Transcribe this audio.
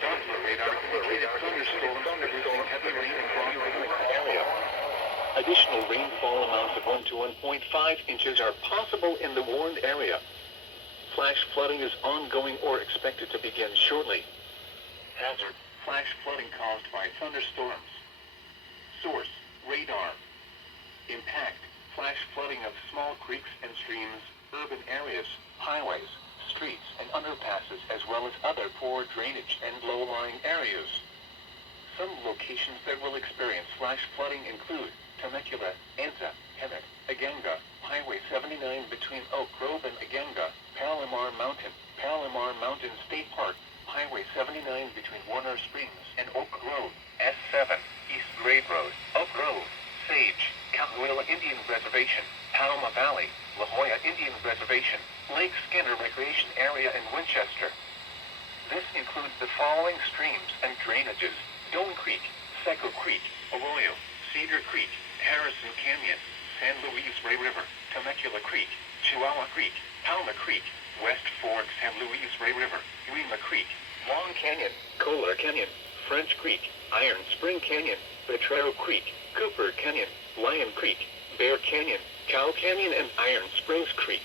Doppler radar indicated thunderstorms producing heavy rain across the area. Additional rainfall amounts of 1 to 1.5 inches are possible in the warned area. Flash flooding is ongoing or expected to begin shortly. Hazard: flash flooding caused by thunderstorms. Source: radar. Impact: flash flooding of small creeks and streams, urban areas, highways, streets and underpasses, as well as other poor drainage and low-lying areas. Some locations that will experience flash flooding include Temecula, Anza, Hemet, Aguanga, Highway 79 between Oak Grove and Aguanga, Palomar Mountain State Park, Highway 79 between Warner Springs and Oak Grove, S7, East Grade Road, Oak Grove, Sage, Cahuilla Indian Reservation, Pauma Valley, La Jolla Indian Reservation, Lake Skinner Recreation Area and Winchester. This includes the following streams and drainages: Dome Creek, Seco Creek, Arroyo, Cedar Creek, Harrison Canyon, San Luis Rey River, Temecula Creek, Chihuahua Creek, Pauma Creek, West Fork San Luis Rey River, Uima Creek, Long Canyon, Kohler Canyon, French Creek, Iron Spring Canyon, Potrero Creek, Cooper Canyon, Lion Creek, Bear Canyon, Cow Canyon and Iron Springs Creek.